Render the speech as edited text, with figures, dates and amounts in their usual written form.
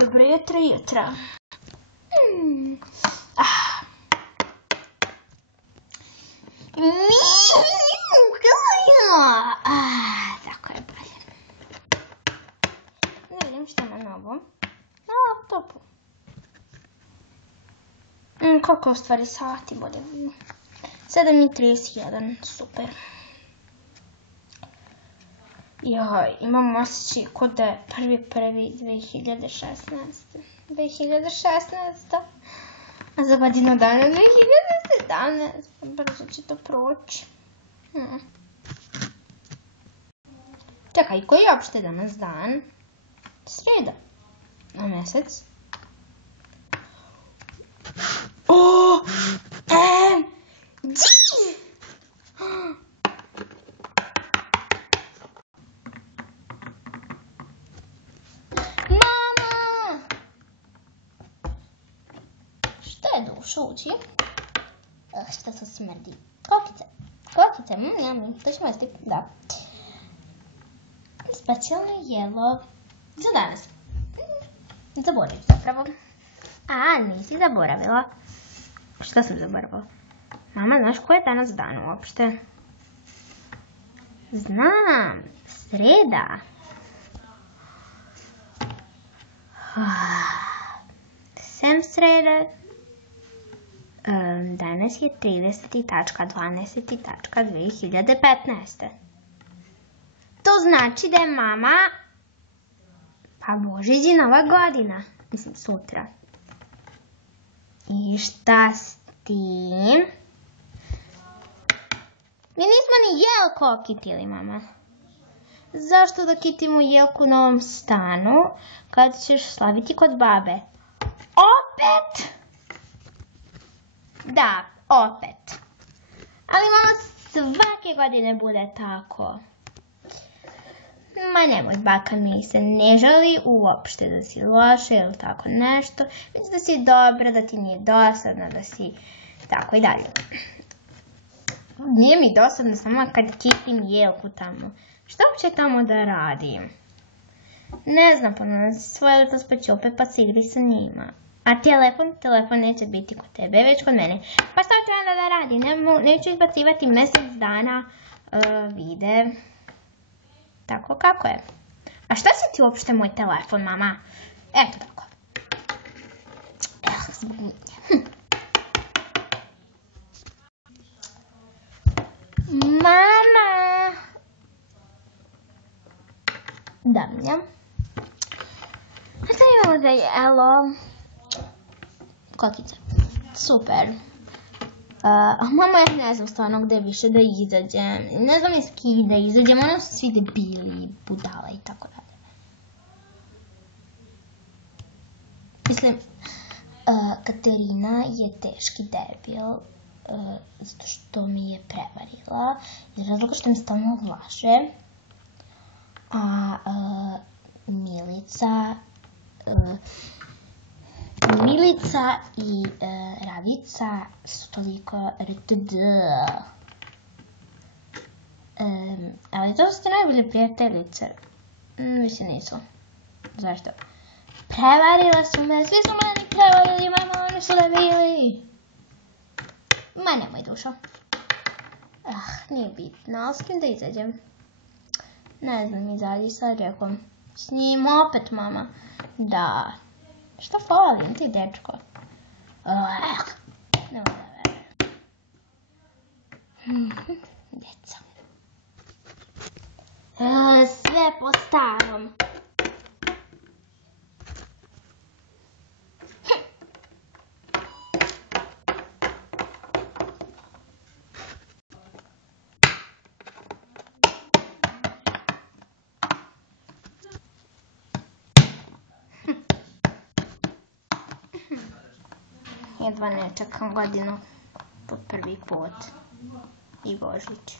Dobro jutro. Tako je bolje. Ne vidim što ima novo. Na laptopu. Koliko u stvari sati bolje? 7:31, super. Joj, imam osjećaj kod da je 1.1.2016. 2016. A za godinu dana 2017. Brzo će to proći. Čekaj, koji je uopšte danas dan? Srijeda. A mesec? Šući. Šta to smrdi? Kokice. Kokice, to ćemo jesti, da. Specijalno jelo za danas. Zaboravim zapravo. Nisi zaboravila. Šta sam zaboravila? Mama, znaš ko je danas dan uopšte? Znam, sreda. Sem srede. Danas je 30.12.2015. To znači da je mama, pa Božić i Nova godina. Mislim, sutra. I šta s tim? Mi nismo ni jelko kitili, mama. Zašto da kitimo jelku u novom stanu kad ćeš slaviti kod babe? Opet? Da, opet. Ali mama, svake godine bude tako. Ma nemoj, baka mi se ne žali uopšte da si loša ili tako nešto. Već da si dobra, da ti nije dosadno, da si tako i dalje. Nije mi dosadno samo kad kitim jelku tamo. Što uopće tamo da radim? Ne znam, ponosi svoje letos pa ću opet pa se igri sa njima. A telefon neće biti kod tebe, već kod mene. Pa šta ću onda da radim? Neću izbacivati mjesec dana vide. Tako kako je. A šta si ti uopšte moj telefon, mama? Eto tako. Mama! Damlja. A šta imamo za jelo? Kokice. Super. Mama, ja ne znam stvarno gde više da izađem. Ne znam s kim da izađem. Ono su svi debili, budala i tako dalje. Mislim, Katerina je teški debil. Zato što mi je prevarila. Iz razloga što mi stalno laže. A Milica i Radica su toliko rtd. Ali to su najbolje prijateljice. Mislim nisu. Zašto? Prevarila su me, svi su meni prevarili, mama, oni su debili. Ma nemoj dušo. Nije bitno, ali s kim da izađem? Ne znam, izađi sa Rekom. S njim opet, mama. Da. Šta falim ti, dečko? Nemoj da verujem. Djeca. Sve po starom. Jedva ne čekam godinu po prvi put i Božić.